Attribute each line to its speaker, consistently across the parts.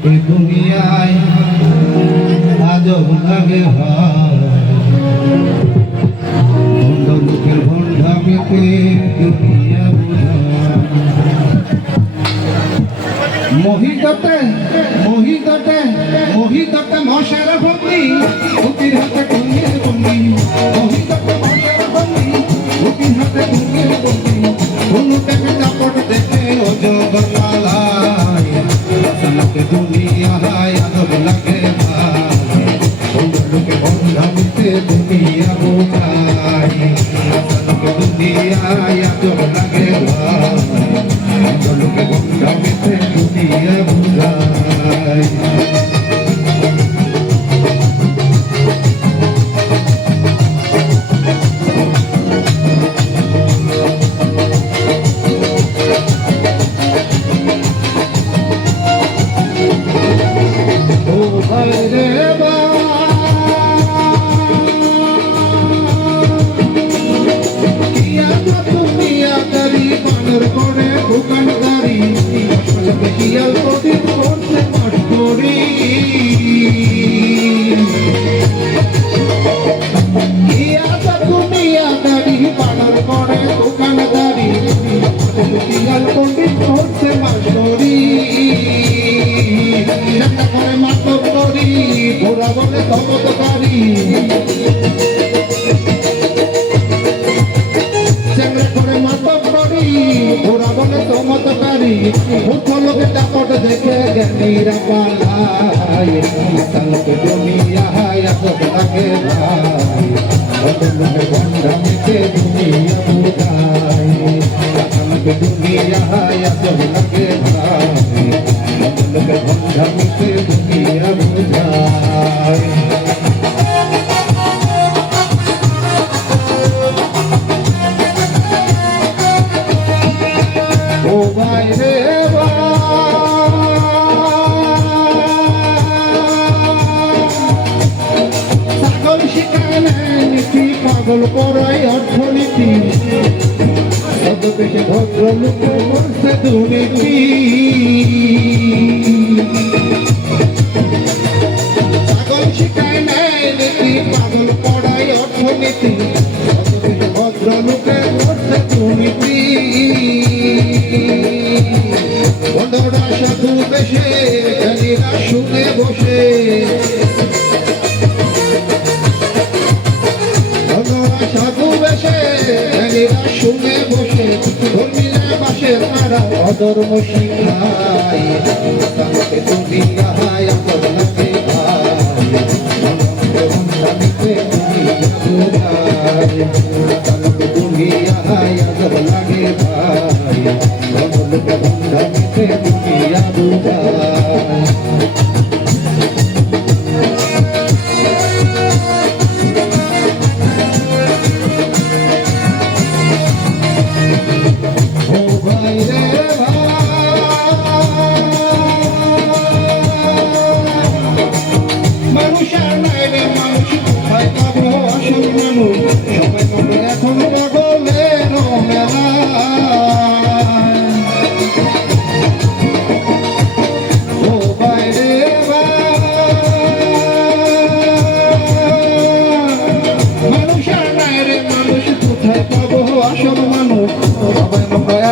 Speaker 1: এ দুনিয়ায় আজব লাগে ভণ্ড মুখের ভণ্ডামিতে দুনিয়া মোহিততে মোহিততে মোহিততে মশারা ভক্তি হাতে দুনিয়া আদর লাগে লোকে বন্ধামিতে দুনিয়া বোঝায় আসলকে দুনিয়া আদর লাগে লোকে বন্ধামিতে দুনিয়া ভাই বলে তমতকারী চেংড়ে করে মাতব করি ওরা বলে তমতকারী মূর্খ লোকে চাপট দেখে জ্ঞানীরা পালায় তালকে দুনিয়া আসব ও ভাই রে পাগল শিখায় নীতি পাগল করাই অর্থনীতি সদবেশে ভদ্র লোক করছে দুর্নীতি পাগল শিখায় নীতি পাগল বন্ধরা সাধু বেশে জ্ঞানীরা শুনে বসে সাধু বেশে জ্ঞানীরা শুনে বসে ধর্মীরা বাসে তারা অধর্ম শিখায় তুমি আহায় আপন লাগে ভাই মনকে বুঝায় তাকে তুমি আহায় লাগে ভাই মনকে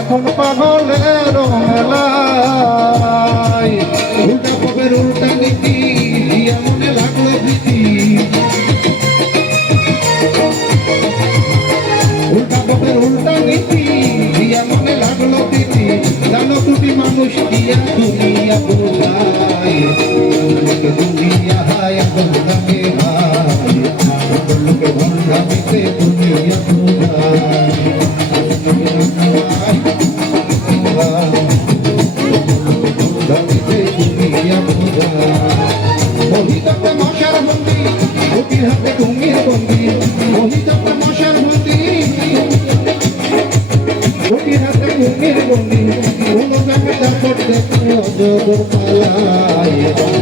Speaker 1: এখন পাগলের মেলায়। উল্টা পবের উল্টা নীতি, দিয়া মনে লাগল ভীতি। উল্টা পবের উল্টা নীতি, দিয়া মনে লাগল ভীতি। জানো তুমি মানুষ, দিয়া দুনিয়া বোঝায় মোহিতকে মশার বন্দি অতির হাতে কুমির বন্দি মোহিতকে মশার বন্দি অতির হাতে কুমির বন্দি কোন জায়গায় তারপর দেখতে অজগর পালায়